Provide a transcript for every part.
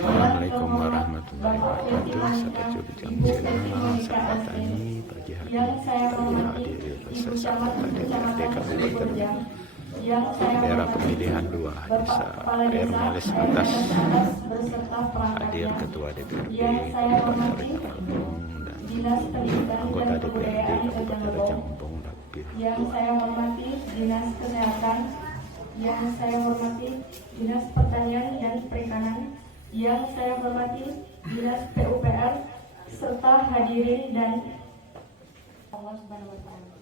Assalamualaikum warahmatullahi wabarakatuh. Sahabat Jogja Channel, sahabat tani pagi hari ini proses DPRD Kabupaten daerah pemilihan 2 Desa Air Meles Atas. Hadir Ketua DPRD Kabupaten Rejang Lebong dan anggota DPRD Kabupaten Rejang Lebong Dapil. Yang saya hormati Dinas Kesehatan, yang saya hormati Dinas Pertanian dan Perikanan, yang saya hormati Dinas PUPR, serta hadirin dan Allah Subhanahu wa Ta'ala.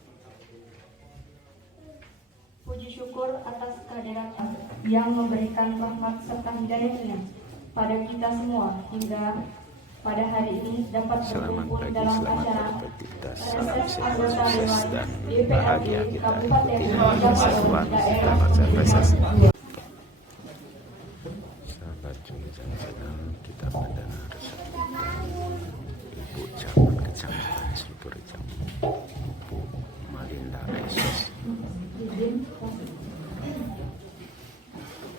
Puji syukur atas kehadiran Allah yang memberikan rahmat serta hidayahnya pada kita semua hingga pada hari ini dapat berkumpul dalam acara reses anggota dewan DPRD Kabupaten Rejang Lebong daerah reses. Sahabat Jogja Channel, kita mendengar sambutan Ibu Camat Kecamatan Selupur Rejang, Ibu Malinda Resos.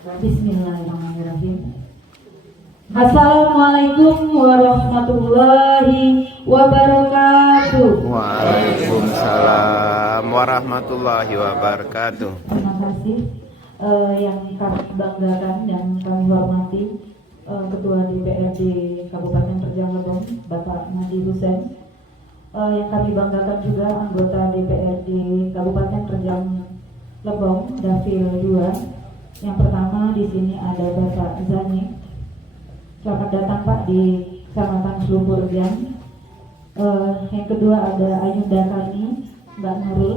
Bismillahirrahmanirrahim. Assalamualaikum warahmatullahi wabarakatuh. Waalaikumsalam warahmatullahi wabarakatuh. Terima kasih yang kami banggakan dan kami hormati Ketua DPRD Kabupaten Rejang Lebong, Bapak Nadi Husein. Yang kami banggakan juga anggota DPRD Kabupaten Rejang Lebong Dapil 2. Yang pertama di sini ada Bapak Zani. Selamat datang Pak di Kecamatan Selupur Rejang. Yang kedua ada Ayunda Kani, Mbak Nurul.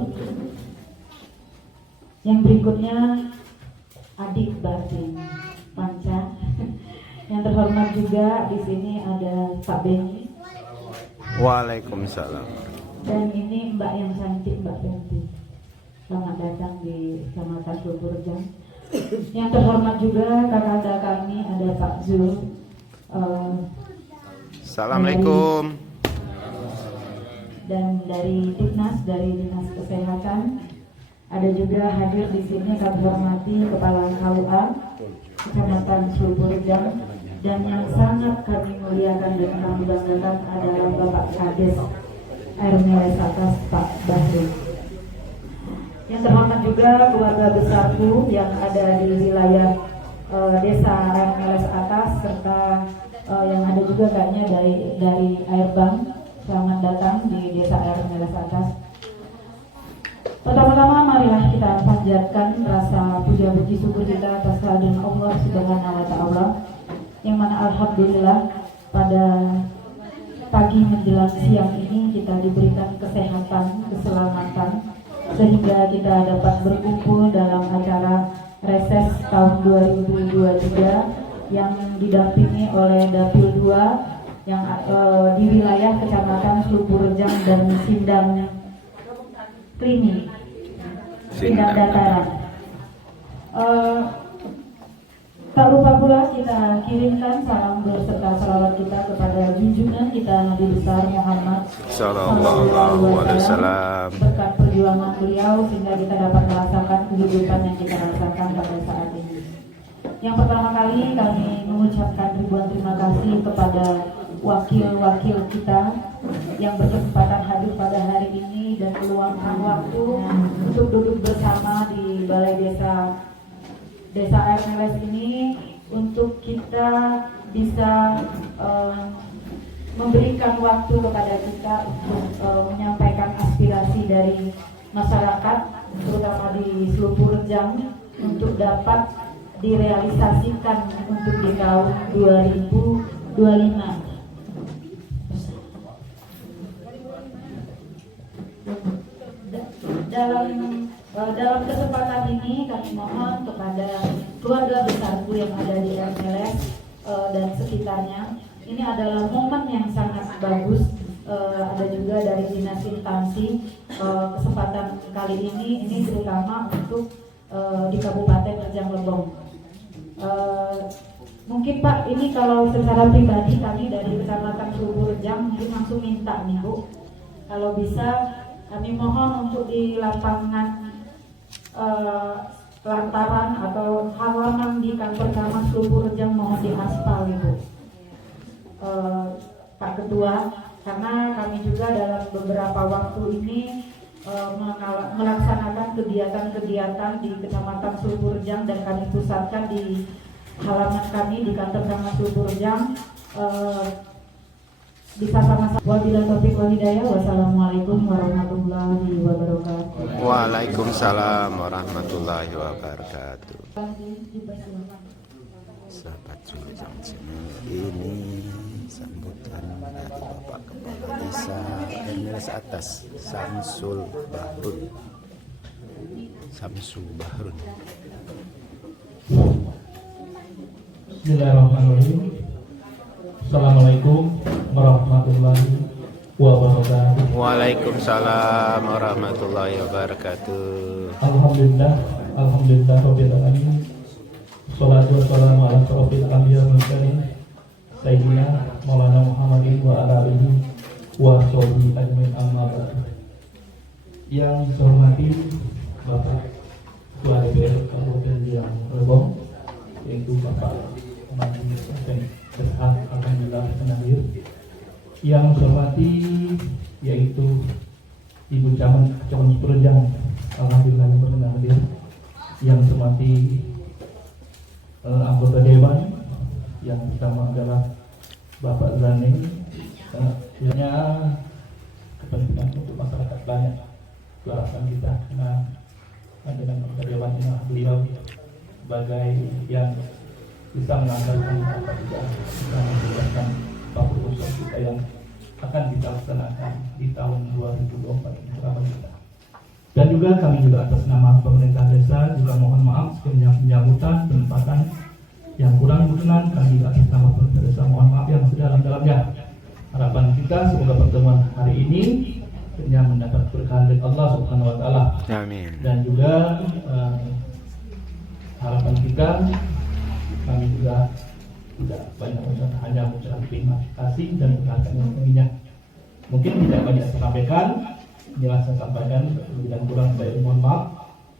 Yang berikutnya Adik Batin Panca. Yang terhormat juga di sini ada Pak Beni. Waalaikumsalam. Dan ini Mbak yang cantik, Mbak Benti. Selamat datang di Kecamatan Selupur Rejang. Yang terhormat juga kakak kami ada Pak Zul. Assalamualaikum. Dan dari Dinas Kesehatan ada juga hadir di sini kami hormati Kepala KUA Kecamatan Selupur Rejang, dan yang sangat kami muliakan dan kami banggakan adalah Bapak Kades Air Meles Atas Pak Bahru. Yang terhormat juga keluarga besarku yang ada di wilayah Desa Air Meles Atas, serta yang ada juga kayaknya dari Airbank. Selamat datang di Desa Air Meles Atas. Pertama-tama marilah kita panjatkan rasa puja-puji syukur kita atas kehadiran Allah Subhanahu wa Ta'ala, yang mana alhamdulillah pada pagi menjelang siang ini kita diberikan kesehatan, keselamatan, sehingga kita dapat berkumpul dalam acara reses tahun 2023 yang didampingi oleh Dapil 2 yang di wilayah Kecamatan Selupur Rejang dan Sindang Klini, Sindang Dataran. Tak lupa pula kita kirimkan salam berserta salawat kita kepada junjungan kita Nabi besar Muhammad Sallallahu Alaihi Wasallam. Berkat perjuangan beliau sehingga kita dapat merasakan kehidupan yang kita rasakan pada saat ini. Yang pertama kali kami mengucapkan ribuan terima kasih kepada wakil-wakil kita yang berkesempatan hadir pada hari ini dan meluangkan waktu untuk duduk bersama di Balai Desa Air Meles ini untuk kita bisa memberikan waktu kepada kita untuk menyampaikan aspirasi dari masyarakat, terutama di Selupur Rejang, untuk dapat direalisasikan untuk di tahun 2025. Dalam kesempatan ini kami mohon kepada keluarga besarku yang ada di Air Meles dan sekitarnya, ini adalah momen yang sangat bagus. Ada juga dari dinas instansi. Kesempatan kali ini terutama untuk di Kabupaten Rejang Lebong. Mungkin Pak, ini kalau secara pribadi kami dari Kecamatan Selupur Rejang mungkin langsung minta nih Bu, kalau bisa kami mohon untuk di lapangan lantaran atau halaman di kantor camat Selupur Rejang mohon diaspal Ibu. Pak Ketua, karena kami juga dalam beberapa waktu ini melaksanakan kegiatan-kegiatan di Kecamatan Sulburjang dan kami pusatkan di halaman kami di kantor Camat Sulburjang. Bisa sama-sama. Wabillahi taufiq wal hidayah. Wassalamualaikum warahmatullahi wabarakatuh. Waalaikumsalam warahmatullahi wabarakatuh. Sahabat Julujang Channel, ini sambutan dari Bapak Kepala Desa RW Atas Samsul Bahrun. Bismillahirrahmanirrahim. Assalamualaikum warahmatullahi wabarakatuh. Waalaikumsalam warahmatullahi wabarakatuh. Alhamdulillah rabbil alamin. Sholatu wassalamu ala asyrofil anbiya wal mursalin sayyidina Maulana Muhammadin wa ala alihi wa sahbihi ajmain, amma ba'du. Yang saya hormati Bapak Ketua DPR Kabupaten Lebong, yaitu Bapak Mandi Berhak Alhamdulillah Menahir. Yang saya hormati yaitu Ibu Camat Sulburjang, Alhamdulillah Menahir. Yang saya hormati anggota Dewan yang pertama adalah Bapak Zani. Sebenarnya kepentingan untuk masyarakat banyak diharapkan kita, karena dengan anggota Dewan ini beliau sebagai yang bisa mengandalkan apa juga bisa menjelaskan apapun usaha kita yang akan kita laksanakan di tahun 2024 ini bersama kita. Dan juga kami juga atas nama pemerintah desa juga mohon maaf sekiranya penyambutan penempatan yang kurang berkenan. Kami juga atas nama pemerintah desa mohon maaf yang sedalam-dalamnya. Harapan kita semoga pertemuan hari ini sekiranya mendapat berkah dari Allah Subhanahu wa taala. Amin. Dan juga harapan kita, kami juga tidak banyak usaha, hanya mengucapkan terima kasih dan menghargai yang pentingnya. Mungkin tidak banyak saya sampaikan, inilah saya sampaikan, lebih dan kurang saya mohon maaf.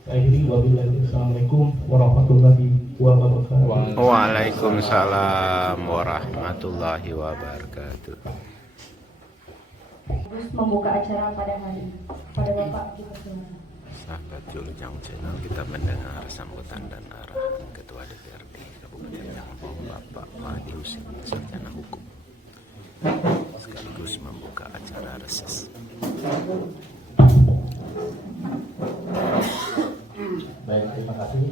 Saya akhiri, wabillahi. Assalamualaikum warahmatullahi wabarakatuh. Waalaikumsalam warahmatullahi wabarakatuh. Terus membuka acara pada hari ini. Pada Bapak kita semua. Sahabat Julujang Channel, kita mendengar sambutan dan arahan Ketua DPRD Kabupaten Jambong Bapak Mahdi Husin, sarjana hukum, sekaligus membuka acara reses. Baik, terima kasih.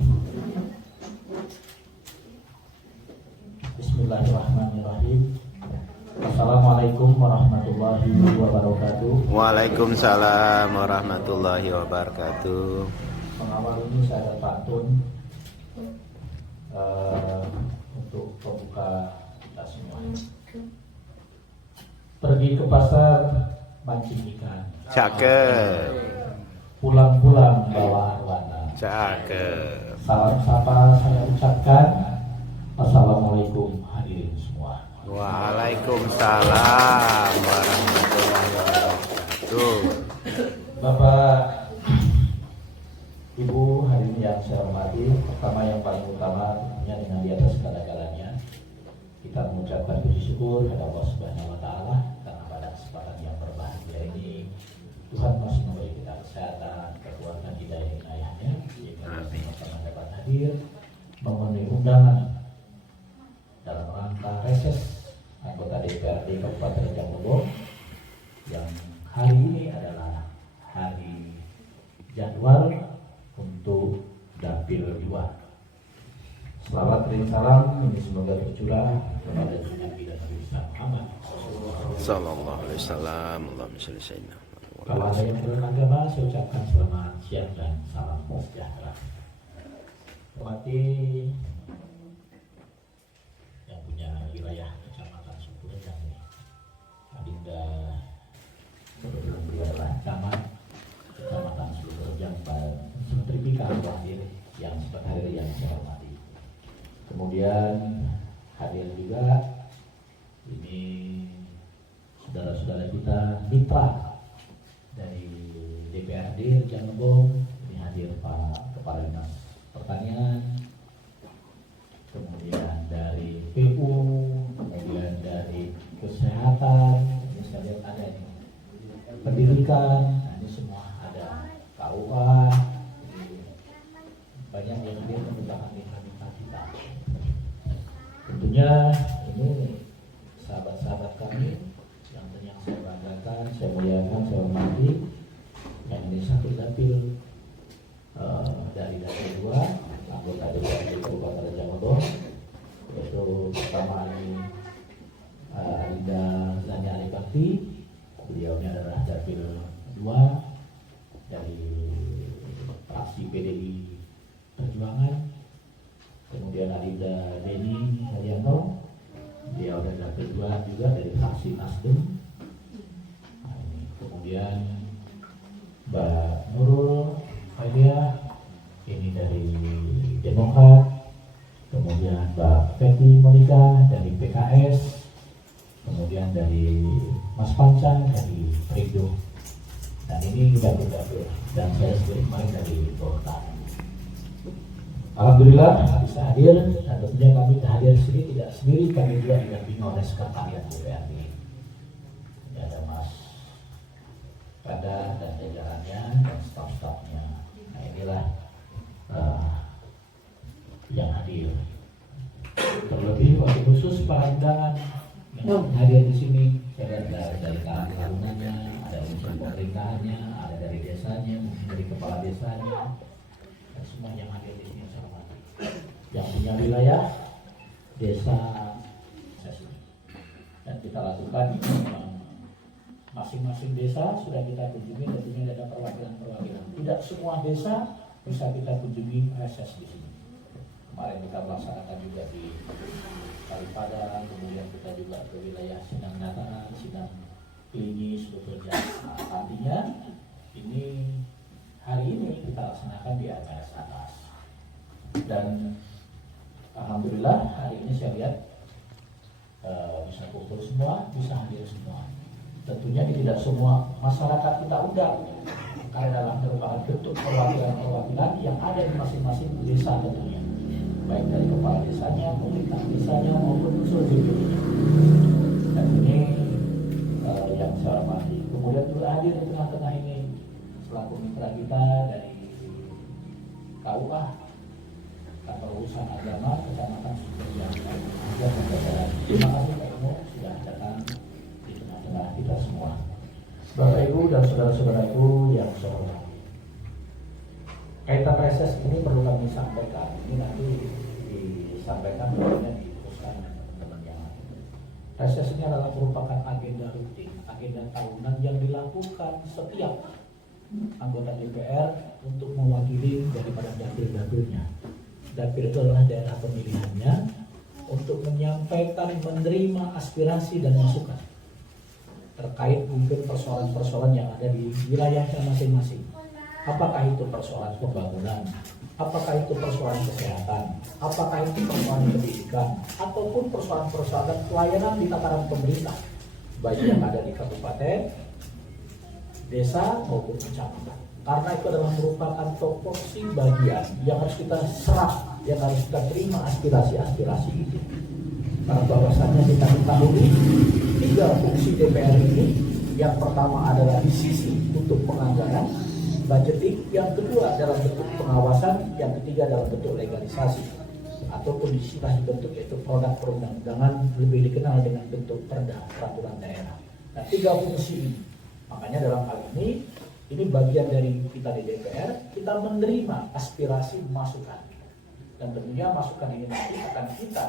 Bismillahirrahmanirrahim. Assalamualaikum warahmatullahi wabarakatuh. Waalaikumsalam warahmatullahi wabarakatuh. Mengawal ini saya ada pantun untuk pembuka kita semua. Pergi ke pasar mancing ikan, Cakep, pulang-pulang bawa arwana. cakep. Salam sapa saya ucapkan, assalamualaikum hadirin semua. Waalaikumsalam warahmatullahi wabarakatuh. Bapak, Ibu, hari ini yang saya hormati, pertama yang paling utama tentunya dengan di atas segala-galanya kita mengucapkan puji syukur kepada Allah Subhanahu wa taala karena pada kesempatan yang berbahagia ini Tuhan masih memberi kita kesehatan, kekuatan, hidayah inayahnya sehingga kita sama dapat hadir memenuhi undangan dalam rangka reses anggota DPRD Kabupaten Jambon yang hari ini adalah hari jadwal untuk dapil 2. Selawat dan salam ini semoga tercurah kepada Nabi dan Nabi Muhammad Sallallahu alaihi wasallam. Allahumma shalli sayyidina. Kalau ada yang beragama, saya ucapkan selamat siang dan salam sejahtera. Hormati yang punya wilayah Kecamatan Sulburjang ini, Adinda beliau adalah camat Kecamatan Sulburjang Pak Menteri Pika Hadir yang hadir yang saya hormati. Kemudian hadir juga ini saudara-saudara kita mitra dari DPRD Jambon, ini hadir Pak Kepala Dinas Pertanian, kemudian dari PU, kemudian dari kesehatan, ini saya lihat ada ini, pendidikan, nah ini semua ada, KUA, banyak yang hadir merupakan mitra-mitra kita. Tentunya ini sahabat-sahabat kami yang saya banggakan, saya muliakan, saya hormati. Yang ini satu dapil dari dapil 2 anggota DPRD Kabupaten Raja Modo, yaitu pertama ini Alinda Zani Alibakti, beliaunya adalah dapil 2 dari fraksi PDI Perjuangan. Kemudian Alinda Deni Mulyanto, dia udah dapil 2 juga dari fraksi Nasdem. Nah, ini. Kemudian Mbak Nurul Faidia, ini dari Demokrat. Kemudian Mbak Feti Monika dari PKS. Kemudian dari Mas Panca dari Perindo. Dan ini dapil-dapil. Dan saya sendiri kemarin dari Golkar. Alhamdulillah bisa hadir, dan tentunya kami hadir di sini tidak sendiri, kami juga didampingi oleh sekretariat DPRD. Ini ada Mas Pada dan jajarannya dan staf-stafnya. Nah inilah yang hadir. Terlebih waktu khusus para undangan yang hadir di sini, saya lihat dari kalangan-kalangannya, ada unsur pemerintahannya, ada dari desanya, mungkin dari kepala desanya, dan semua yang hadir di sini saya hormati. Yang punya wilayah desa sesi. Dan kita lakukan masing-masing desa sudah kita kunjungi, tentunya ada perwakilan-perwakilan. Tidak semua desa bisa kita kunjungi reses di sini. Kemarin kita melaksanakan juga di Kalipadang, kemudian kita juga ke wilayah Sindang Nataan, Sindang Klinis, bekerja. Nah, artinya ini hari ini kita laksanakan di RPS atas. Dan alhamdulillah hari ini saya lihat bisa kumpul semua, bisa hadir semua. Tentunya tidak semua masyarakat kita undang, karena dalam merupakan bentuk perwakilan-perwakilan yang ada di masing-masing desa tentunya, baik dari kepala desanya, pemerintah desanya maupun unsur DPD. Dan ini yang saya hormati. Kemudian juga hadir di tengah-tengah ini selaku mitra kita dari KUA, Kantor Urusan Agama Kecamatan Sumberjaya. Terima kasih Pak Ibu sudah datang di tengah-tengah kita semua. Bapak Ibu dan saudara-saudaraku yang saya hormati, kaitan reses ini perlu kami sampaikan. Ini nanti disampaikan kemudian diteruskan teman-teman yang lain. Reses ini adalah merupakan agenda rutin, agenda tahunan yang dilakukan setiap anggota DPR untuk mewakili daripada dapil-dapilnya. Dapil itu adalah daerah pemilihannya untuk menyampaikan, menerima aspirasi dan masukan terkait mungkin persoalan-persoalan yang ada di wilayahnya masing-masing. Apakah itu persoalan pembangunan, apakah itu persoalan kesehatan, apakah itu persoalan pendidikan, ataupun persoalan-persoalan pelayanan di tataran pemerintah, baik yang ada di kabupaten, desa maupun kecamatan. Karena itu adalah merupakan topoksi bagian yang harus kita serap, yang harus kita terima aspirasi-aspirasi itu. Karena bahwasannya kita ketahui 3 fungsi DPR ini, yang pertama adalah di sisi untuk penganggaran, budgeting, yang kedua dalam bentuk pengawasan, yang ketiga dalam bentuk legalisasi, ataupun istilah bentuk yaitu produk perundang-undangan, lebih dikenal dengan bentuk perda, peraturan daerah. Nah, 3 fungsi ini, makanya dalam hal ini bagian dari kita di DPR, kita menerima aspirasi masukan, dan tentunya masukan ini nanti akan kita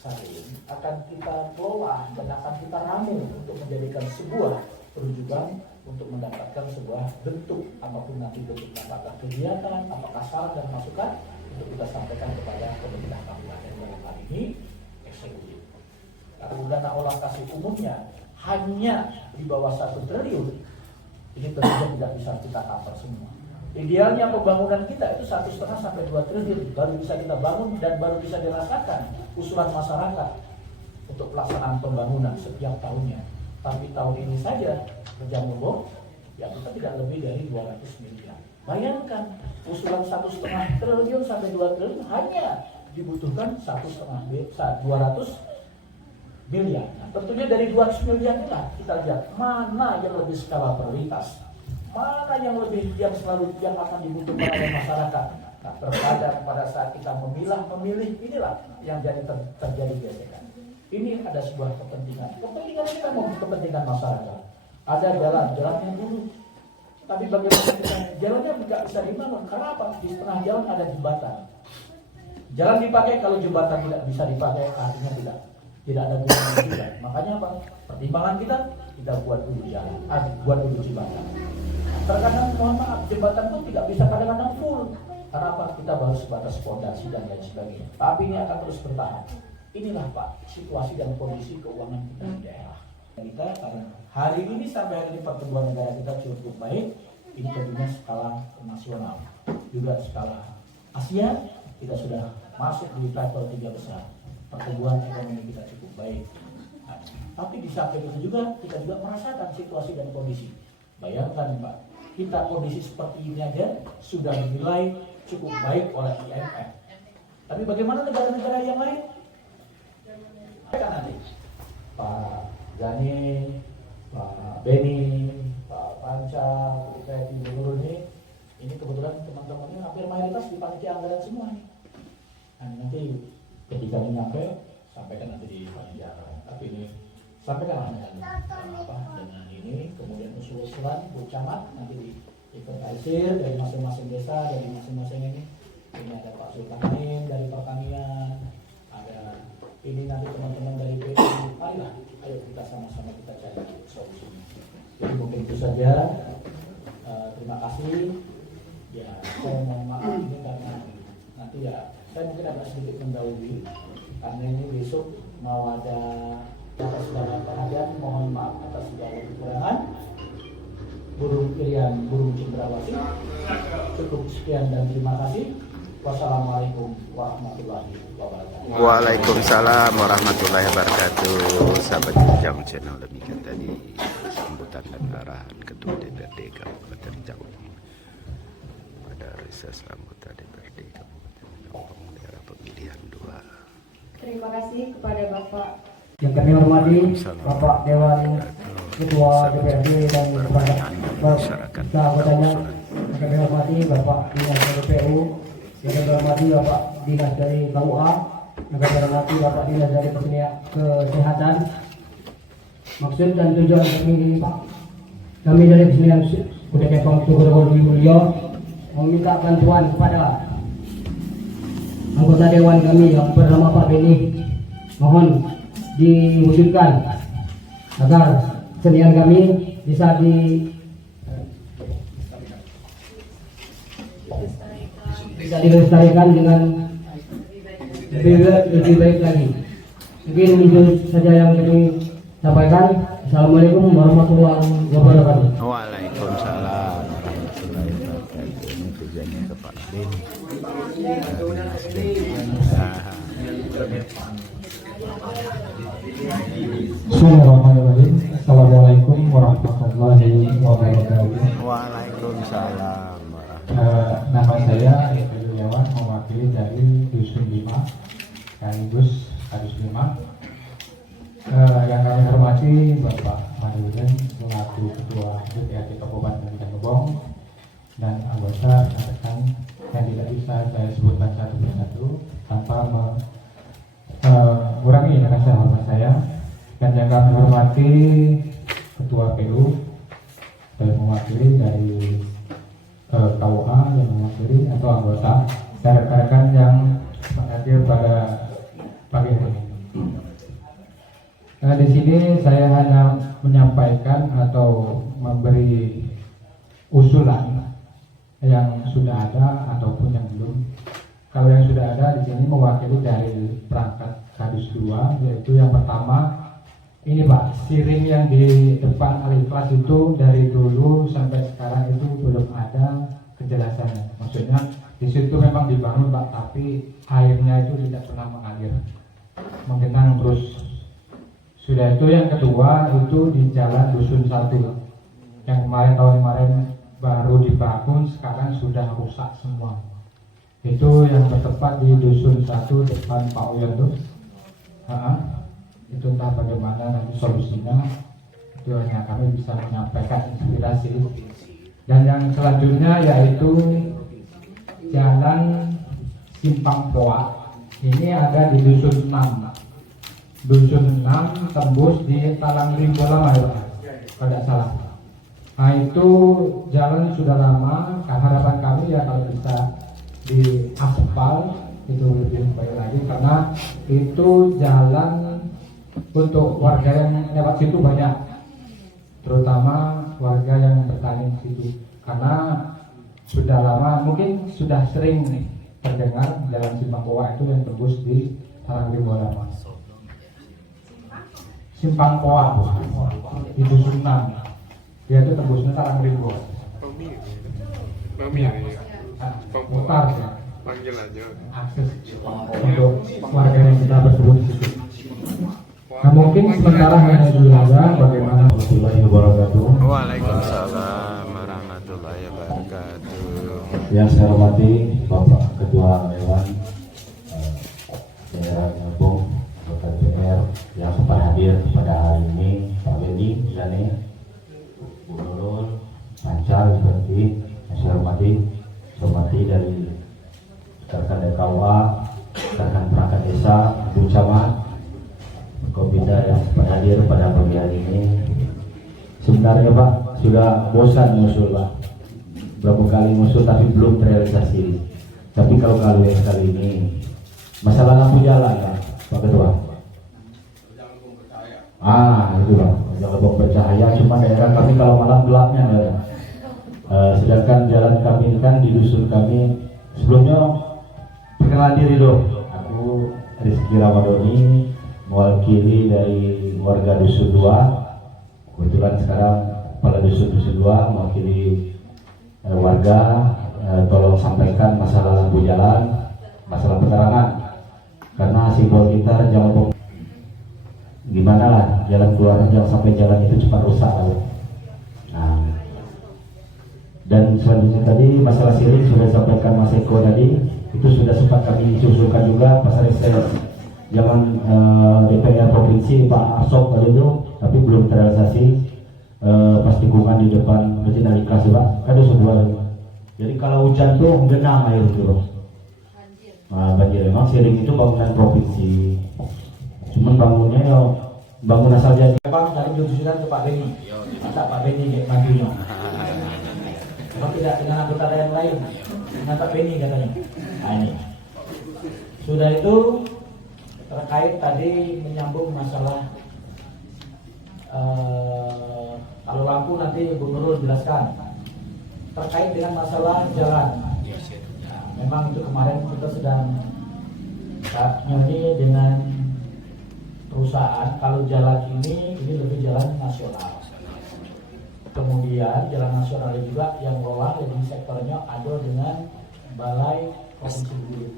saling, akan kita kelola dan akan kita ramu untuk menjadikan sebuah perujukan untuk mendapatkan sebuah bentuk, apapun nanti bentuk, apakah kegiatan, apakah saran dan masukan, untuk kita sampaikan kepada pemerintah kabupaten dalam hal ini eksekutif. Karena dana olah kasih umumnya hanya di bawah 1 triliun, ini tentunya tidak bisa kita cover semua. Idealnya pembangunan kita itu 1,5 sampai 2 triliun baru bisa kita bangun dan baru bisa dirasakan usulan masyarakat untuk pelaksanaan pembangunan setiap tahunnya. Tapi tahun ini saja kerja mulu, ya kita tidak lebih dari 200 miliar. Bayangkan usulan 1,5 triliun sampai 2 triliun hanya dibutuhkan 200 miliar. Nah, tentunya dari 200 miliar inilah kita lihat mana yang lebih skala prioritas, mana yang lebih yang akan dibutuhkan oleh masyarakat. Nah, terkadang pada saat kita memilih inilah yang terjadi gesekan. Ini ada sebuah kepentingan kita mau kepentingan masyarakat. Ada jalannya dulu. Tapi bagaimana kita jalannya tidak bisa dibangun? Karena apa? Di tengah jalan ada jembatan. Jalan dipakai, kalau jembatan tidak bisa dipakai, artinya tidak ada gunanya juga. Makanya apa? Pertimbangan kita buat dulu jalan, buat dulu jembatan. Terkadang mohon maaf, jembatan pun tidak bisa kadang-kadang full. Karena apa? Kita baru sebatas fondasi dan lain sebagainya. Tapi ini akan terus bertahan. Inilah Pak, situasi dan kondisi keuangan kita di daerah. Kita hari ini sampai hari ini pertumbuhan negara kita cukup baik. Ini tentunya skala nasional, juga skala Asia. Kita sudah masuk di level 3 besar. Pertumbuhan ekonomi kita cukup baik. Nah, tapi di samping itu juga kita juga merasakan situasi dan kondisi. Bayangkan Pak, kita kondisi seperti ini aja sudah dinilai cukup baik oleh IMF. Tapi bagaimana negara-negara yang lain? Kan nanti Pak Gani, Pak Beni, Pak Panca, Pak Timur ini kebetulan teman-temannya hampir mayoritas di panitia anggaran semua nih. Nah, nanti ketika ini nyampe, sampaikan nanti di panitia anggaran. Tapi ini sampaikan dengan ini, kemudian usul-usulan Bu Camat nanti dikonsultasi dari masing-masing desa, dari masing-masing ini. Ini ada Pak Sultanin dari pertanian, ada ini nanti teman-teman dari PU. Marilah, ayo kita sama-sama kita cari solusinya. Jadi mungkin itu saja. Terima kasih. Ya, saya mohon maaf ini karena nanti ya saya mungkin agak sedikit mendahului karena ini besok mau ada atas segala perhatian. Mohon maaf atas segala kekurangan. Burung Irian, burung cendrawasih. Cukup sekian dan terima kasih. Wassalamualaikum warahmatullahi wabarakatuh. Waalaikumsalam warahmatullahi wabarakatuh. Sahabat Jam Channel, demikian tadi sambutan dan arahan Ketua DPRD Kabupaten Jambon pada reses anggota DPRD Kabupaten Jambon daerah pemilihan 2. Terima kasih kepada Bapak Yang kami hormati Bapak Dewan Ketua DPRD dan kepada anggotanya. Yang kami hormati Bapak Dinas dari PU, yang kami hormati Bapak Dinas dari KUA, yang kami hormati Bapak Dinas dari Kesehatan. Maksud dan tujuan kami Pak, kami dari Kesenian Budaya Panggung Mulyo meminta bantuan kepada anggota Dewan kami yang bernama Pak Beni. Mohon diwujudkan agar kesenian kami bisa dilestarikan dengan lebih baik lagi. Mungkin itu saja yang kami sampaikan. Assalamualaikum warahmatullahi wabarakatuh. Waalaikumsalam warahmatullahi wabarakatuh. Ini tujuannya ke Pak Beni. Bismillahirrahmanirrahim. Assalamualaikum warahmatullahi wabarakatuh. Waalaikumsalam. Nama saya Eko Yuliawan, mewakili dari Dusun 5 sekaligus Kadus 5. Yang kami hormati Bapak Maduden selaku Ketua DPRD Kabupaten Jambon dan anggota rekan yang tidak bisa saya sebutkan satu persatu tanpa mengurangi rasa hormat saya. Dan yang kami hormati Ketua PU yang mewakili dari KUA yang mewakili atau anggota dan rekan-rekan yang hadir pada pagi hari ini. Nah, di sini saya hanya menyampaikan atau memberi usulan yang sudah ada ataupun yang belum. Kalau yang sudah ada di sini mewakili dari perangkat Kadus 2, yaitu yang pertama ini Pak, siring yang di depan Al-Ikhlas itu dari dulu sampai sekarang itu belum ada kejelasannya. Maksudnya di situ memang dibangun Pak, tapi airnya itu tidak pernah mengalir, menggenang terus. Sudah itu yang kedua itu di Jalan Dusun 1 yang tahun kemarin baru dibangun, sekarang sudah rusak semua. Itu yang bertempat di Dusun 1 depan Pak Uyan tuh. itu entah bagaimana nanti solusinya, itu hanya kami bisa menyampaikan inspirasi. Dan yang selanjutnya yaitu Jalan Simpang Poa, ini ada di Dusun 6. Dusun 6 tembus di Talang Rimbo Lama ya Pak, kalau tidak salah. Nah itu jalan sudah lama, harapan kami ya kalau bisa di aspal itu lebih baik lagi, karena itu jalan untuk warga yang lewat situ banyak, terutama warga yang bertani di situ, karena sudah lama mungkin sudah sering terdengar jalan Simpang Poa itu yang tembus di Talang Rimbo Lama. Simpang Poa di Dusun 6, dia itu tembusnya Talang Rimbo. Mami ya. Mutar ya. Panggil aja. Akses untuk warga yang kita bersebut di situ. Nah mungkin sementara hanya itu saja. Bagaimana warahmatullahi wabarakatuh. Waalaikumsalam warahmatullahi wabarakatuh. Yang saya hormati Bapak Ketua Dewan Daerah Nyambung Kota PR yang sempat hadir pada hari ini, Pak Beni, Zane, Bu Nurul, Pancal, seperti yang saya hormati dari rekan KUA, rekan perangkat desa, Bu Camat, Kopinda yang sempat hadir pada pagi hari ini. Sebenarnya Pak sudah bosan musuh Pak, berapa kali musuh tapi belum terrealisasi. Tapi kalau kali ini masalah lampu jalan ya Pak Ketua. Itu Pak, jangan lupa bercahaya. Cuma daerah kami kalau malam gelapnya ya. Sedangkan jalan kami kan di dusun kami sebelumnya perkenalan diri dong. Aku Rizky Ramadhani, mewakili dari warga dusun 2. Kebetulan sekarang kepala dusun 2 mewakili warga. Tolong sampaikan masalah lampu jalan, masalah penerangan, karena simbol kita jangan gimana lah jalan keluarnya, jangan sampai jalan itu cepat rusak. Nah, dan selanjutnya tadi masalah siring sudah disampaikan Mas Eko tadi, itu sudah sempat kami usulkan juga pasar reses zaman DPR provinsi Pak Asok tadi itu, tapi belum terrealisasi. Pas tikungan di depan Veterinaris Pak, ada sebuah. Jadi kalau hujan tuh genang air itu. Banjir. Memang siring itu bangunan provinsi. Cuman bangunnya ya bangun asal jadi. Bang tadi diusulkan ke Pak Beni. Masa Pak Beni bantunya. Kalau tidak dengan anggota yang lain, dengan Pak Beni katanya. Nah ini. Sudah itu terkait tadi menyambung masalah kalau lampu nanti Bu Nurul jelaskan terkait dengan masalah jalan. Nah, memang itu kemarin kita sedang nyanyi dengan perusahaan kalau jalan ini lebih jalan nasional. Kemudian jalan nasional juga yang lolang di sektornya ada dengan Balai Provinsi Bulu.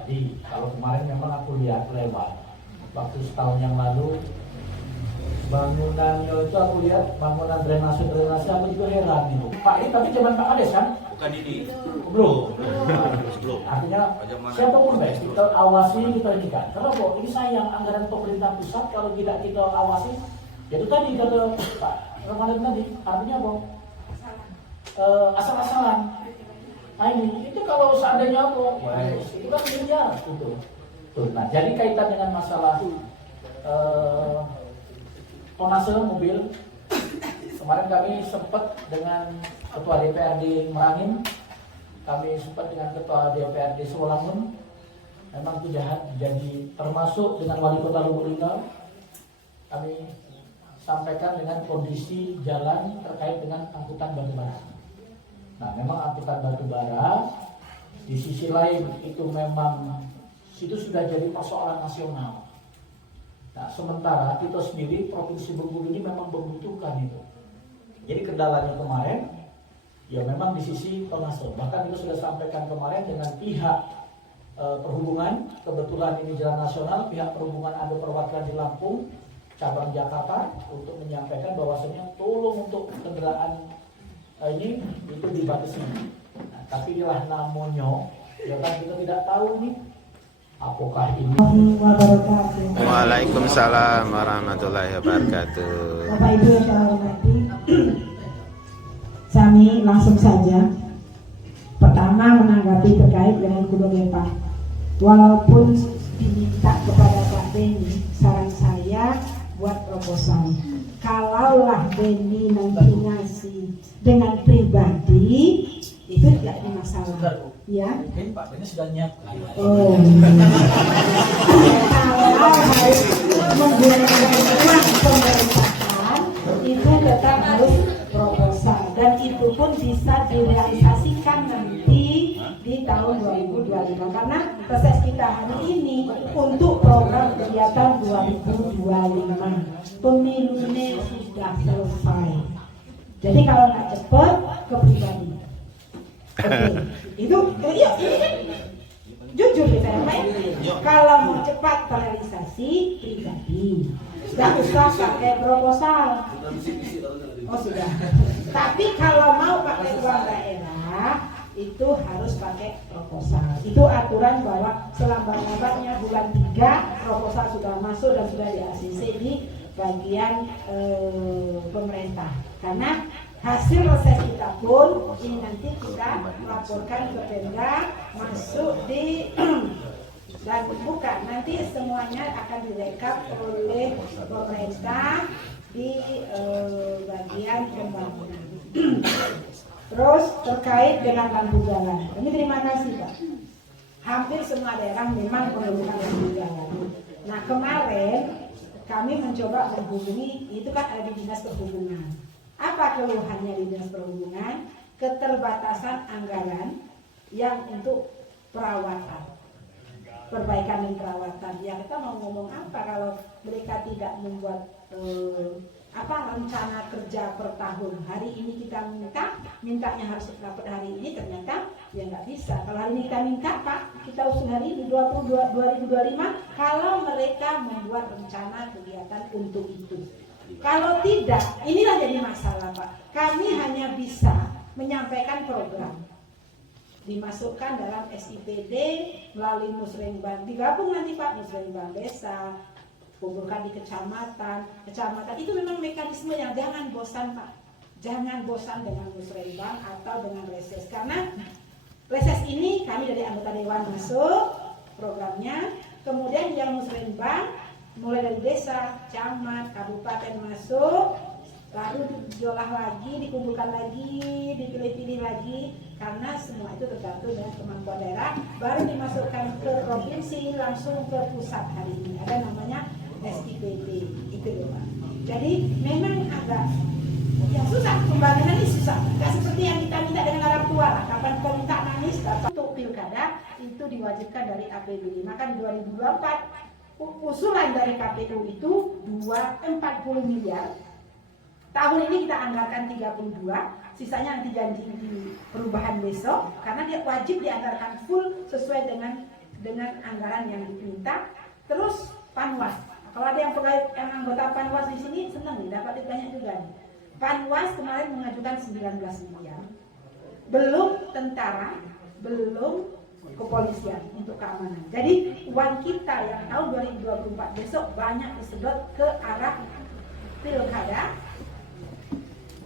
Jadi kalau kemarin memang aku lihat lewat waktu setahun yang lalu bangunannya itu aku lihat bangunan drainase aku juga heran itu. Pak ini tapi zaman Pak Ades kan? Bukan ini. Belum. Artinya siapapun baik kita awasi, kita indikan. Karena kok ini sayang anggaran pemerintah pusat kalau tidak kita awasi. Itu tadi kata Pak Ramadan tadi. Artinya apa? Asal-asalan. Nah ini itu kalau seandainya apa? Itu kan miliar itu. Nah jadi kaitan dengan masalah tonase mobil, kemarin kami sempat dengan Ketua DPRD Merangin, kami sempat dengan Ketua DPRD Sewolangun, memang itu jahat. Jadi termasuk dengan Wali Kota Lubuk Linggau, kami sampaikan dengan kondisi jalan terkait dengan angkutan batubara. Nah memang angkutan batubara di sisi lain itu memang itu sudah jadi persoalan nasional. Nah, sementara kita sendiri Provinsi Bengkulu ini memang membutuhkan itu. Jadi kendalanya kemarin, ya memang di sisi tonase. Bahkan kita sudah sampaikan kemarin dengan pihak perhubungan. Kebetulan ini jalan nasional, pihak perhubungan ada perwakilan di Lampung, cabang Jakarta, untuk menyampaikan bahwasanya tolong untuk kendaraan ini itu dibatasi. Nah, tapi inilah namanya, ya kan kita tidak tahu nih apakah ini wabarakatuh. Waalaikumsalam warahmatullahi wabarakatuh. Bapak Ibu yang saya hormati, kami langsung saja. Pertama menanggapi terkait dengan Kudo Gepa. Walaupun diminta kepada Pak Benny, saran saya buat proposal. Kalaulah Benny nanti ngasih dengan pribadi, itu tidak ada masalah. Ya. mungkin Pak Benny sudah nyiapkan. Oh. Kalau harus menggunakan uang pemerintahan, itu tetap harus proposal dan itu pun bisa direalisasikan nanti di tahun 2025 karena proses kita hari ini untuk program kegiatan 2025 pemilunya sudah selesai. Jadi kalau nggak cepat ke pribadi. Oke, itu iya ini kan jujur ya saya Pak. Kalau mau cepat terrealisasi pribadi, nggak usah pakai proposal. Oh sudah. Tapi kalau mau pakai uang daerah itu harus pakai proposal. Itu aturan bahwa selambat-lambatnya bulan 3 proposal sudah masuk dan sudah di ACC di bagian pemerintah. Karena hasil reses kita pun ini nanti kita laporkan ke Pemda masuk di dan bukan nanti semuanya akan direkap oleh pemerintah di bagian pembangunan. Terus terkait dengan lampu jalan, ini terima kasih Pak. Hampir semua daerah memang memerlukan lampu jalan. Nah kemarin kami mencoba menghubungi, itu kan ada di Dinas Perhubungan. Apa keluhannya di Dinas Perhubungan? Keterbatasan anggaran yang untuk perawatan, perbaikan dan perawatan. Ya kita mau ngomong apa kalau mereka tidak membuat rencana kerja per tahun. Hari ini kita mintanya harus dapat hari ini, ternyata ya nggak bisa. Kalau hari ini kita minta Pak, kita usul hari ini 2025 kalau mereka membuat rencana kegiatan untuk itu. Kalau tidak, inilah jadi masalah Pak. Kami hanya bisa menyampaikan program, dimasukkan dalam SIPD melalui Musrenbang, digabung nanti Pak Musrenbang desa, kumpulkan di kecamatan itu memang mekanismenya. Jangan bosan Pak, jangan bosan dengan Musrenbang atau dengan reses, karena reses ini kami dari anggota dewan masuk programnya, kemudian yang Musrenbang mulai dari desa, camat, kabupaten masuk, lalu diolah lagi, dikumpulkan lagi, dipilih-pilih lagi, karena semua itu tergantung dengan kemampuan daerah, baru dimasukkan ke provinsi, langsung ke pusat. Hari ini ada namanya SIPD, itu loh Pak. Jadi memang agak ya susah, pembangunan ini susah, nggak seperti yang kita minta dengan orang tua lah. Kapan kita minta nangis, untuk pilkada itu diwajibkan dari APBD. Maka di 2024 usulan dari KPU itu 40 miliar. Tahun ini kita anggarkan 32, sisanya nanti janji di perubahan besok, karena dia wajib dianggarkan full sesuai dengan anggaran yang diminta. Terus Panwas, kalau ada yang pegawai yang anggota Panwas di sini senang nih, dapat banyak juga nih. Panwas kemarin mengajukan 19 miliar, belum tentara, belum kepolisian untuk keamanan. Jadi uang kita yang tahun 2024 besok banyak disedot ke arah pilkada,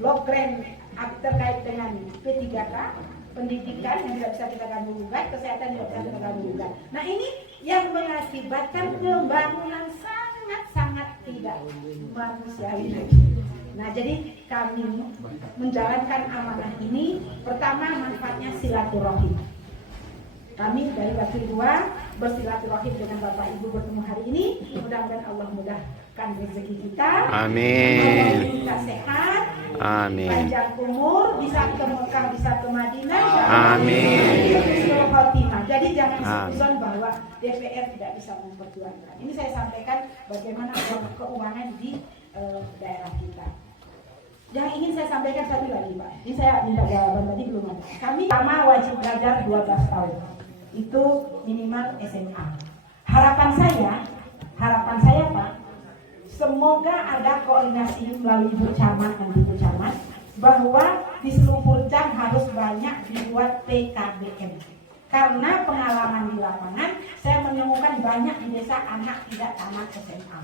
blok grant terkait dengan P3K, pendidikan yang tidak bisa kita ganggu-gugat, kesehatan tidak bisa kita ganggu-gugat. Nah ini yang mengakibatkan pembangunan sangat-sangat tidak manusiawi. Nah jadi kami menjalankan amanah ini, pertama manfaatnya silaturahim. Kami dari Wakil 2 bersilaturahim dengan Bapak Ibu bertemu hari ini. Mudah-mudahan Allah mudahkan rezeki kita. Amin. Allah kita sehat. Amin. Panjang umur, bisa ke Mekah, bisa ke Madinah. Amin. Jadi jangan seuzon bahwa DPR tidak bisa memperjuangkan. Ini saya sampaikan bagaimana keuangan di daerah kita. Yang ingin saya sampaikan satu lagi Pak. Ini saya minta jawaban tadi belum ada. Kami sama wajib belajar 12 tahun. Itu minimal SMA. Harapan saya Pak, semoga ada koordinasi melalui Bu Camat dan Bu Camat bahwa di seluruh Puncak harus banyak dibuat PKBM. Karena pengalaman di lapangan, saya menemukan banyak di desa anak tidak tamat SMA,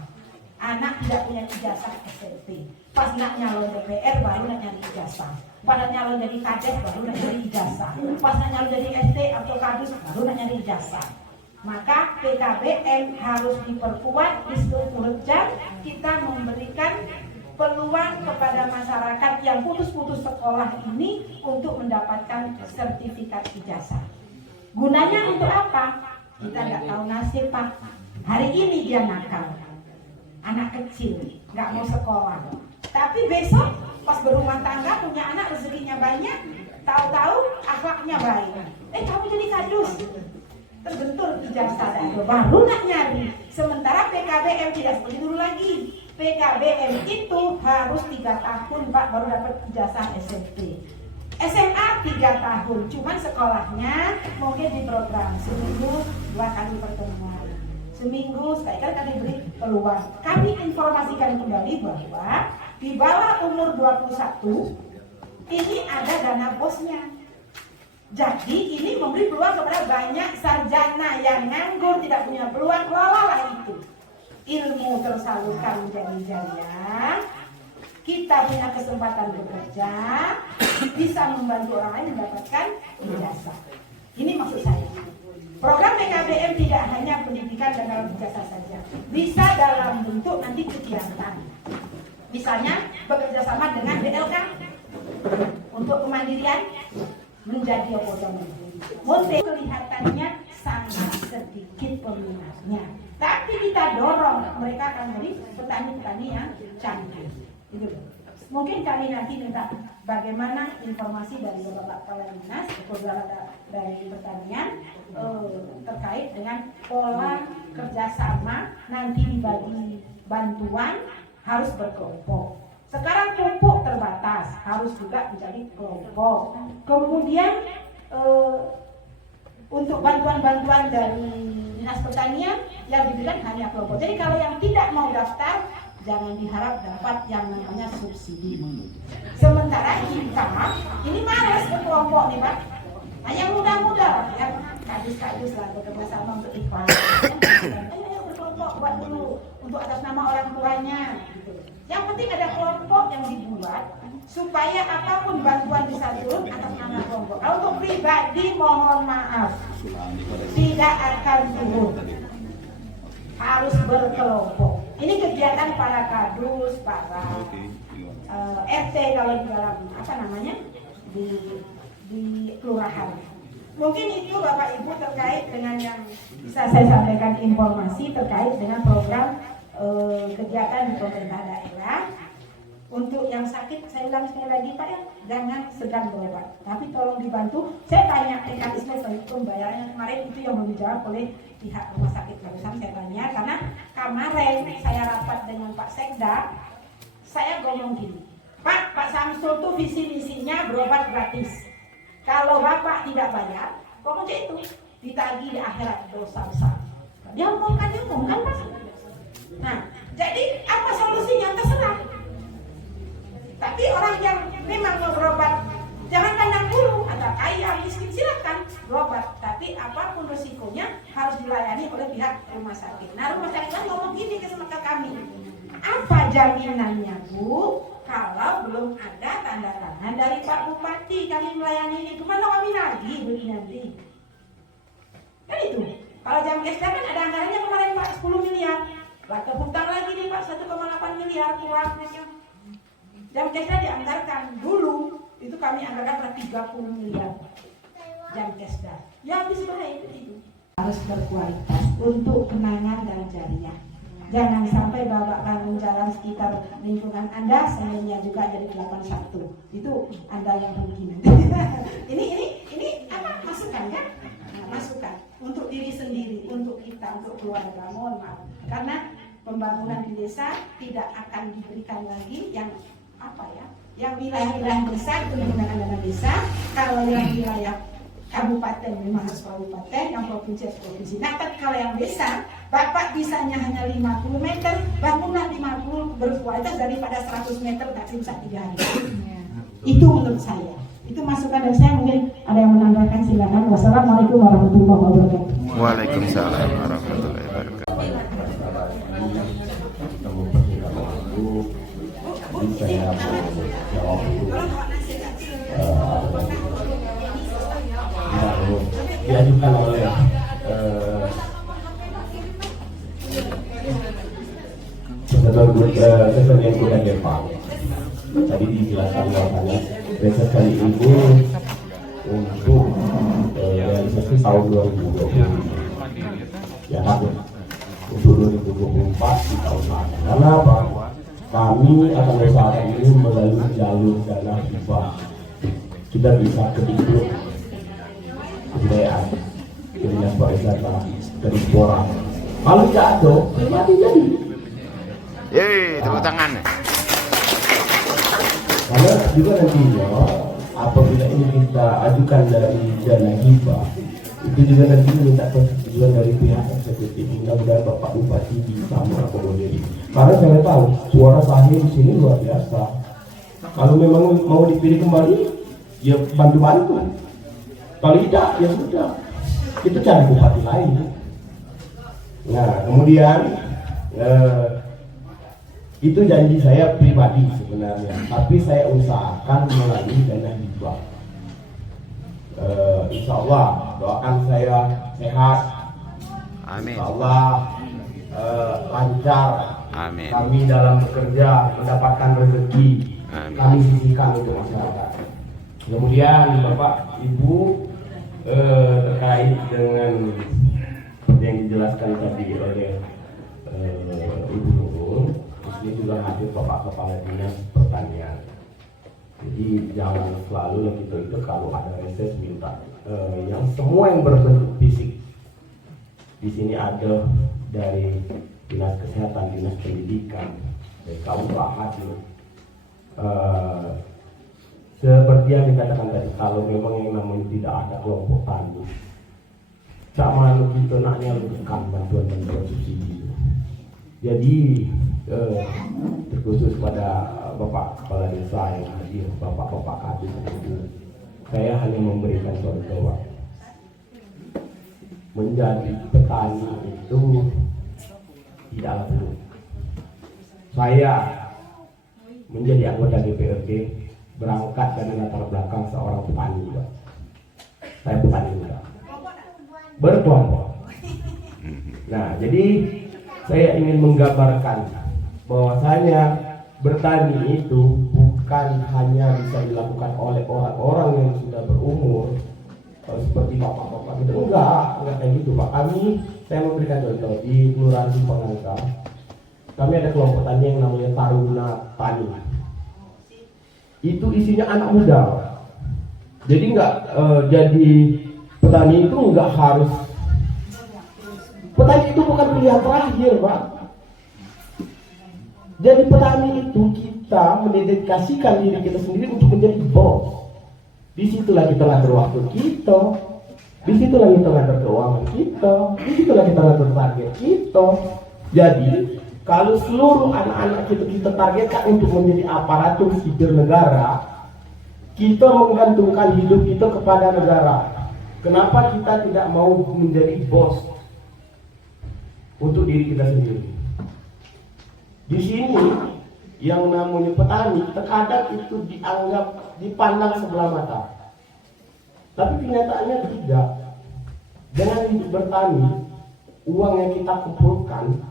anak tidak punya ijazah SMP. Pas nak nyalon DPR baru nak nyari ijazah, pada nyalon jadi kades baru nak nyari ijazah, pas nak nyalon jadi ST atau kadus baru nak nyari ijazah. Maka PKBM harus diperkuat di seluruh jam. Kita memberikan peluang kepada masyarakat yang putus-putus sekolah ini untuk mendapatkan sertifikat ijazah. Gunanya untuk apa? Kita nggak tahu nasib, Pak. Hari ini dia nakal, anak kecil, nggak mau sekolah. Tapi besok pas berumah tangga punya anak, rezekinya banyak, tahu-tahu akhlaknya baik. Kamu jadi kadus, terbentur ijazah baru nak nyari. Sementara PKBM tidak seperti dulu lagi. PKBM itu harus 3 tahun Pak baru dapat ijazah SMP. SMA 3 tahun, cuman sekolahnya mungkin di program seminggu 2 kali pertemuan, seminggu sekali kami beri peluang. Kami informasikan kembali bahwa di bawah umur 21 ini ada dana bosnya. Jadi ini memberi peluang kepada banyak sarjana yang nganggur, tidak punya peluang, kelolalah itu. Ilmu tersalurkan menjadi jaya. Kita punya kesempatan bekerja, bisa membantu orang lain mendapatkan ijazah. Ini maksud saya. Program PKBM tidak hanya pendidikan dan dalam ijazah saja, bisa dalam bentuk nanti kegiatan. Misalnya bekerja sama dengan BLK untuk kemandirian menjadi otonomi. Mungkin kelihatannya sangat sedikit peminatnya, tapi kita dorong mereka akan menjadi petani-petani yang canggih. Itu. Mungkin kami nanti minta bagaimana informasi dari Bapak Kepala Dinas dari Pertanian terkait dengan pola kerjasama nanti dibagi bantuan harus berkelompok. Sekarang pupuk terbatas, harus juga menjadi kelompok. Kemudian untuk bantuan-bantuan dari Dinas Pertanian yang diberikan hanya kelompok. Jadi kalau yang tidak mau daftar, jangan diharap dapat yang namanya subsidi. Sementara kita ini malas berkelompok nih Pak. Yang muda-muda, yang kadus-kadus lah bekerja sama untuk iklan. Ayo berkelompok buat dulu untuk atas nama orang tuanya. Gitu. Yang penting ada kelompok yang dibuat supaya apapun bantuan bisa turun atas nama kelompok. Kalau untuk pribadi mohon maaf tidak akan turun. Harus berkelompok. Ini kegiatan para kadus, para RT kalau di dalam apa namanya di kelurahan. Mungkin itu Bapak Ibu terkait dengan yang bisa saya sampaikan informasi terkait dengan program kegiatan di pemerintah daerah. Untuk yang sakit, saya ulang sekali lagi Pak ya, jangan segan berobat, tapi tolong dibantu. Saya tanya mekanisme pembayarannya kemarin itu yang belum dijawab oleh pihak rumah sakit barusan saya tanya, karena kemarin saya rapat dengan Pak Sekda, saya ngomong gini, Pak Samsul tuh visi misinya berobat gratis. Kalau Bapak tidak bayar, kok itu ditagih di akhirat dosa besar. Dia ngomong kan Pak. Nah, jadi apa solusinya terserah. Tapi orang yang memang mau berobat, jangan pandang bulu, ada kaya, miskin, silakan berobat. Tapi apapun resikonya harus dilayani oleh pihak rumah sakit. Nah, rumah sakit kan ngomong gini ke kami, apa jaminannya Bu? Kalau belum ada tanda tangan dari Pak Bupati kami melayani ini, kemana kami lagi begini nanti? Kan itu. Kalau jam kesda kan ada anggarannya kemarin Pak 10 miliar, ke hutang lagi nih Pak 1,8 miliar kurangnya. Jam kesda dianggarkan dulu itu kami anggarkan 30 miliar jam kesda. Yang disebut itu harus berkualitas untuk kenangan dan jariah. Jangan sampai bawa bangun jalan sekitar lingkungan Anda sebenarnya juga jadi 81. Itu Anda yang rugi nanti. ini apa masukan kan? Nah, masukan untuk diri sendiri, untuk kita, untuk keluarga. Mohon maaf. Karena pembangunan di desa tidak akan diberikan lagi yang apa ya? Yang wilayah-wilayah besar itu menggunakan dana desa. Kalau yang wilayah kabupaten memang harus kabupaten, yang provinsi harus provinsi. Nah, kalau yang desa, Bapak bisanya hanya 50 meter, bangunlah 50 berkualitas daripada 100 meter tapi bisa 3 hari. Itu menurut saya. Itu masukan dari saya, mungkin ada yang menambahkan, silakan. Wassalamualaikum warahmatullahi wabarakatuh. Waalaikumsalam warahmatullahi wabarakatuh. Saya mau jawab dulu. Diajukan oleh kesenian kuda Jepang. Tadi dijelaskan bahwasanya besok kali ini untuk realisasi tahun 2020 ya untuk 2024 di tahun lalu. Karena apa? Kami akan usahakan ini melalui jalur dana hibah. Kita bisa kedikbud kebudayaan, ke dinas pariwisata, dari Pora. Kalau tidak ada, pribadi jadi. Yeay, tepuk tangan. Karena juga nantinya apabila ini kita ajukan dari dana hibah, itu juga nanti minta persetujuan dari pihak eksekutif. Mudah-mudahan Bapak Bupati bisa mengakomodir. Karena saya tahu suara saya di sini luar biasa. Kalau memang mau dipilih kembali, ya bantu-bantu. Kalau tidak, ya sudah. Kita cari bupati lain. Nah, kemudian itu janji saya pribadi sebenarnya. Tapi saya usahakan melalui dana hibah. Insya Allah doakan saya sehat. Amin. Insya Allah lancar. Amin. Kami dalam bekerja mendapatkan rezeki. Amin. Kami sisihkan untuk masyarakat. Kemudian Bapak Ibu terkait dengan yang dijelaskan tadi oleh Ibu Nurul, ini juga hadir Bapak Kepala Dinas Pertanian. Jadi jangan selalu itu kalau ada reses minta yang semua yang berbentuk fisik. Di sini ada dari Dinas Kesehatan, Dinas Pendidikan, dari KUA hadir. Seperti yang dikatakan tadi, kalau memang yang namanya tidak ada kelompok tani, sama kita naknya lebihkan bantuan subsidi. Jadi terkhusus pada Bapak Kepala Desa yang hadir, Bapak-Bapak Kadis itu, saya hanya memberikan contoh. Menjadi petani itu tidaklah perlu. Saya menjadi anggota DPRD berangkat dari latar belakang seorang petani, Pak. Saya petani muda, berkelompok. Nah, jadi saya ingin menggambarkan bahwasanya bertani itu bukan hanya bisa dilakukan oleh orang-orang yang sudah berumur seperti bapak-bapak gitu, enggak kayak gitu, Pak. Saya memberikan contoh di Kelurahan Cipangangka. Kami ada kelompok tani yang namanya Taruna Tani. Itu isinya anak muda. Jadi jadi petani itu enggak harus. Petani itu bukan pilihan terakhir, Pak. Jadi petani itu kita mendedikasikan diri kita sendiri untuk menjadi bos. Disitulah kita ngatur waktu kita, disitulah kita ngatur keuangan kita, disitulah kita ngatur target kita. Jadi kalau seluruh anak-anak kita targetkan untuk menjadi aparatur sipil negara, kita menggantungkan hidup kita kepada negara. Kenapa kita tidak mau menjadi bos untuk diri kita sendiri? Di sini yang namanya petani terkadang itu dipandang sebelah mata, tapi kenyataannya tidak. Dengan hidup bertani, uang yang kita kumpulkan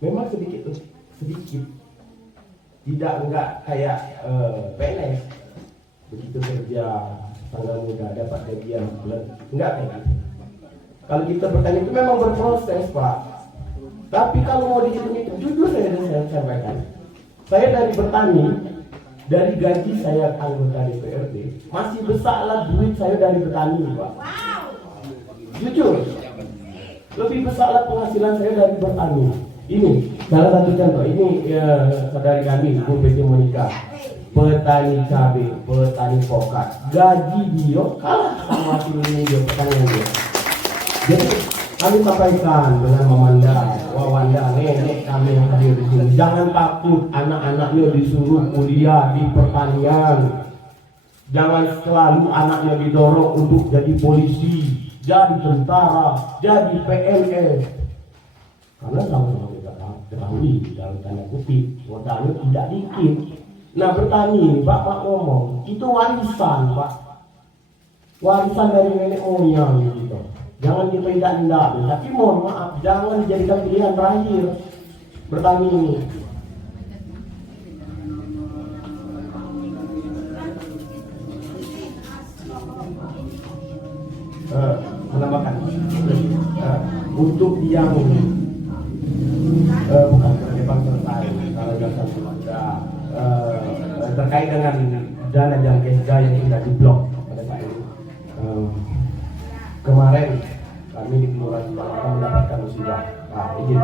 memang sedikit, enggak kayak PNS begitu kerja tanggal muda dapat gajian bulan, enggak kayak gitu. Kalau kita bertani itu memang berproses, Pak. Tapi kalau mau dihitung itu, jujur saya sampaikan, saya dari bertani, dari gaji saya anggota DPRD, masih besarlah duit saya dari bertani, Pak. Jujur, lebih besarlah penghasilan saya dari bertani. Ini salah satu contoh. Ini saudari kami, Bu PT Monika, petani cabai, petani pokat. Gaji dia kalah sama hasil ini dia petani dia. Jadi kami sampaikan dengan memandang Wawanda, nenek kami yang hadir di sini, jangan takut anak-anaknya disuruh kuliah di pertanian. Jangan selalu anaknya didorong untuk jadi polisi, jadi tentara, jadi PNS. Karena sama-sama kita ketahui dalam tanda kutip modalnya tidak dikit. Nah bertani, Pak ngomong, itu warisan, Pak. Warisan dari nenek moyang gitu. Jangan kita tidak, tapi mohon maaf, jangan dijadikan pilihan terakhir bertani ini. Menambahkan untuk yang bukan penyebab selesai kalau dasar keluarga terkait dengan dana jam kerja yang sudah diblok pada saat ini. Kemarin kami di Kelurahan Cibalaka mendapatkan musibah. Izin